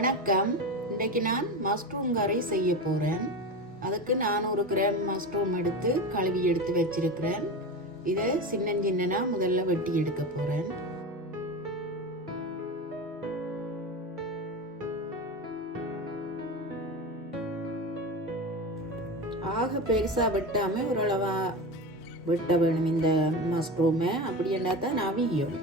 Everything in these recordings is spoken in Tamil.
வணக்கம். இன்றைக்கு நான் மஷ்ரூம் கறி செய்ய போகிறேன். அதுக்கு நான் 1 கிராம் மஷ்ரூம் எடுத்து கழுவி எடுத்து வச்சிருக்கிறேன். இதை சின்ன சின்னனா முதல்ல வெட்டி எடுக்க போகிறேன். ஆக பெருசாக வெட்டாமல் ஓரளவா வெட்ட வேணும் இந்த மஷ்ரூமை. அப்படி என்ன தான் அவியும்.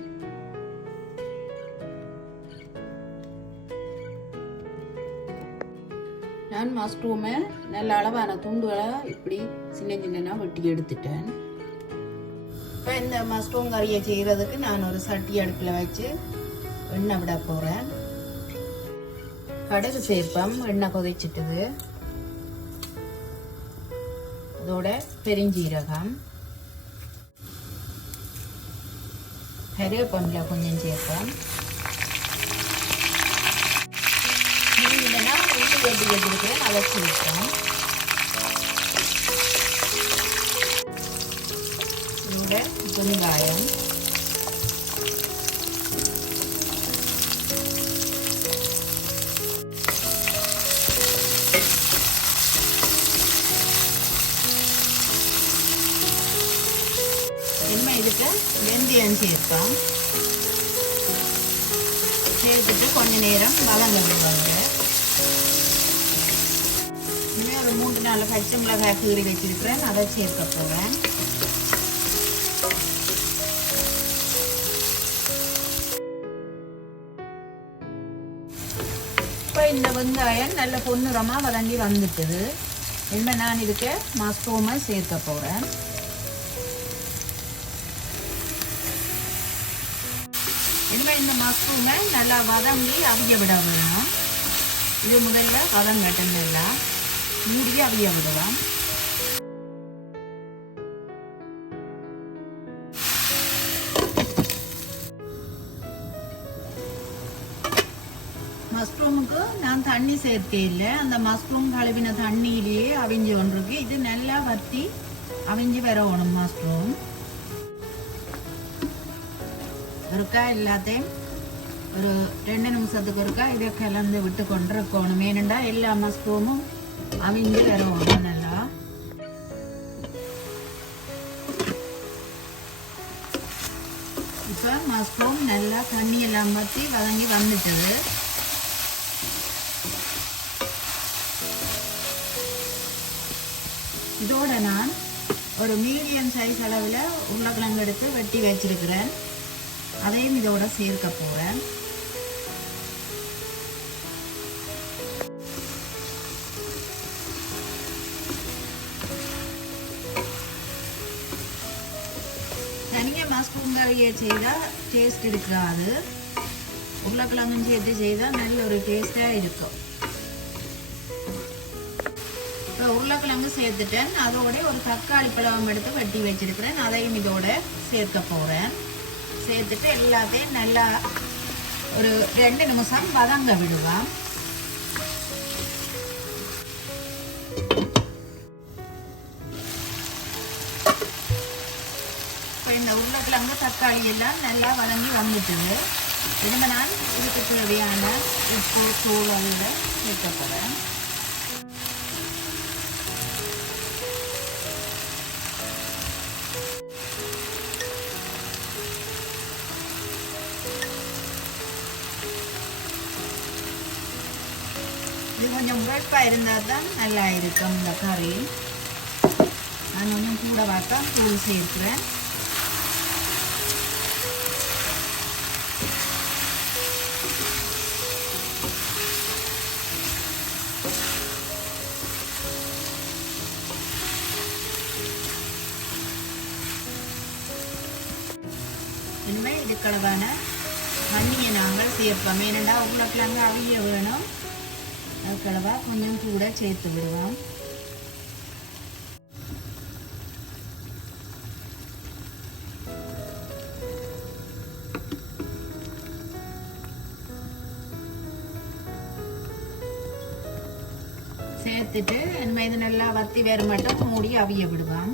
நான் மஷ்ரூமை நல்ல அளவான துண்டுகளை இப்படி சின்ன சின்னனா வெட்டி எடுத்துட்டேன். இப்போ இந்த மஷ்ரூம் கறியை செய்கிறதுக்கு நான் ஒரு சட்டி அடுப்பில் வச்சு எண்ணெய் விட போகிறேன். கடுகு சேர்ப்பம். எண்ணெய் கொதிச்சிட்டுது. அதோட பெருஞ்சீரகம், கருவேப்பிலை கொஞ்சம் சேர்ப்போம். வெட்டி எடுத்துருக்கேன், அதை சேர்ப்போம். இதோட வெங்காயம், இதுக்கு வெந்தயம் சேர்ப்போம். சேர்த்துட்டு கொஞ்ச நேரம் வதங்க விடுவாங்க. இனிமேல் ஒரு 3-4 பச்சை மிளகாய் கீறி வச்சிருக்கிறேன், அதை சேர்க்க போகிறேன். இப்போ இந்த வெங்காயம் நல்ல பொன்னிறமாக வதங்கி வந்துட்டுது. இனிமேல் நான் இதுக்கு மஷ்ரூமை சேர்க்க போகிறேன். இனிமேல் இந்த மஷ்ரூமை நல்லா வதங்கி அவிய விட வேணும். இது முதல்ல வதங்கட்டும், நல்லா மூடி அவிய விடுவோம். மஷ்ரூமுக்கு நான் தண்ணி சேர்த்தே இல்லை. அந்த மஷ்ரூம் கழுவின தண்ணியிலேயே அவிஞ்சு கொண்டிருக்கு. இது நல்லா வத்தி அவிஞ்சு வரணும். மஷ்ரூம் ஒருக்கா எல்லாத்தையும் ஒரு 2 நிமிஷத்துக்கு ஒருக்கா இதை கலந்து விட்டு கொண்டிருக்கணும். ஏனெண்டா எல்லா மஷ்ரூமும் அவிஞ்சு வரணும் நல்லா. இப்போ மஷ்ரூம் நல்லா தண்ணி எல்லாம் வற்றி வதங்கி வந்துட்டுது. இதோட நான் ஒரு மீடியம் சைஸ் அளவில் உருளைக்கிழங்கு எடுத்து வெட்டி வச்சிருக்கிறேன். அதையும் இதோட சேர்க்க போகிறேன். தனியாக மஷ்ரூம் கறியை செய்தால் டேஸ்ட் இருக்காது. உருளைக்கிழங்கும் சேர்த்து செய்தால் நல்ல ஒரு டேஸ்டாக இருக்கும். இப்போ உருளைக்கிழங்கு சேர்த்துட்டேன். அதோட ஒரு தக்காளி பழம் எடுத்து வெட்டி வச்சிருக்கிறேன். அதையும் இதோட சேர்க்க போகிறேன். சேர்த்துட்டு எல்லாத்தையும் நல்லா ஒரு 2 நிமிஷம் வதங்க விடுவோம். இப்போ இந்த உருளைக்கிழங்கு தக்காளி எல்லாம் நல்லா வதங்கி வந்துட்டுது. இனிமேல் நான் இதுக்கு தேவையான உப்பு தூள் அதில் சேர்க்க போகிறேன். இது கொஞ்சம் உரைப்பாக இருந்தால் தான் நல்லா இருக்கும் இந்த கறி. நான் கொஞ்சம் கூட பார்த்தா தூள் சேர்க்கிறேன். இனிமேல் இதுக்களவான மண்ணியை நாங்கள் சேர்ப்போம். ஏனெண்டா உருளைக்கிழங்கு அவிய வேணும். அதுக்களவா கொஞ்சம் கூட சேர்த்து விடுவோம். சேர்த்துட்டு இனிமேல் இது நல்லா வத்தி வேறு மட்டும் மூடி அவிய விடுவோம்.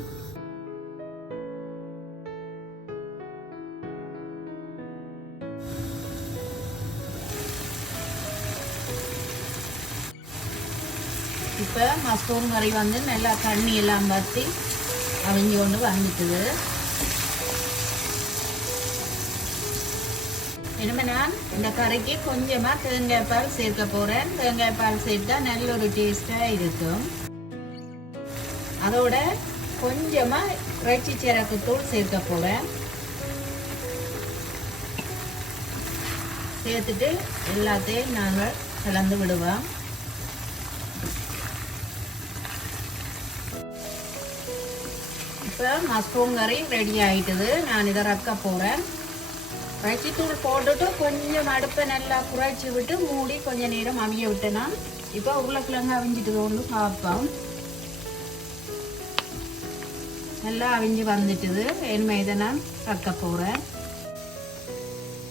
இப்போ மஷ்ரூம் கறி வந்து நல்லா தண்ணி எல்லாம் பற்றி அவிஞ்சு கொண்டு வந்துட்டுது. இனிமேல் நான் இந்த கறிக்கு கொஞ்சமாக தேங்காய் பால் சேர்க்க போகிறேன். தேங்காய் பால் சேர்த்தா நல்ல ஒரு டேஸ்ட்டாக இருக்கும். அதோட கொஞ்சமாக இறைச்சி சீரகத்தூள் சேர்க்க போகிறேன். சேர்த்துட்டு எல்லாத்தையும் நாங்கள் கலந்து விடுவோம். இப்போ மஷ்ரூம் கறி ரெடி ஆகிட்டுது. நான் இதை ரக்க போகிறேன். இறைச்சித்தூள் போட்டுட்டு கொஞ்சம் அடுப்பை நல்லா குறைச்சி விட்டு மூடி கொஞ்சம் நேரம் அவிய விட்டேன்னா இப்போ உருளைக்கிழங்கு அவிஞ்சிட்டு கொண்டு பார்ப்போம். நல்லா அவிஞ்சு வந்துட்டுது. என்மை இதை நான் ரக்க போகிறேன்.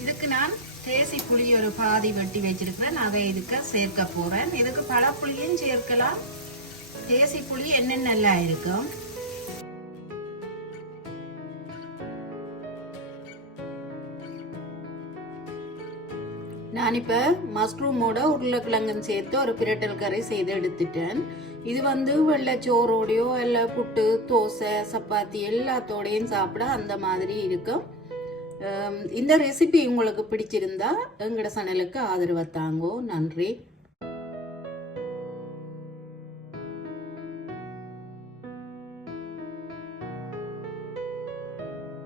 இதுக்கு நான் தேசி புளி ஒரு பாதி வெட்டி வச்சிருக்கிறேன். அதை இதுக்கு சேர்க்க போகிறேன். இதுக்கு பழப்புளியும் சேர்க்கலாம். தேசி புளி என்னென்னலாம் இருக்கும். நான் இப்போ மஷ்ரூமோட உருளைக்கிழங்கும் சேர்த்து ஒரு பிரட்டல் கறி செய்து எடுத்துட்டேன். இது வந்து வெள்ளைச்சோரோடையோ இல்லை புட்டு, தோசை, சப்பாத்தி எல்லாத்தோடையும் சாப்பிட அந்த மாதிரி இருக்கும். இந்த ரெசிபி உங்களுக்கு பிடிச்சிருந்தா எங்களோட சேனலுக்கு ஆதரவு தாங்கோ. நன்றி.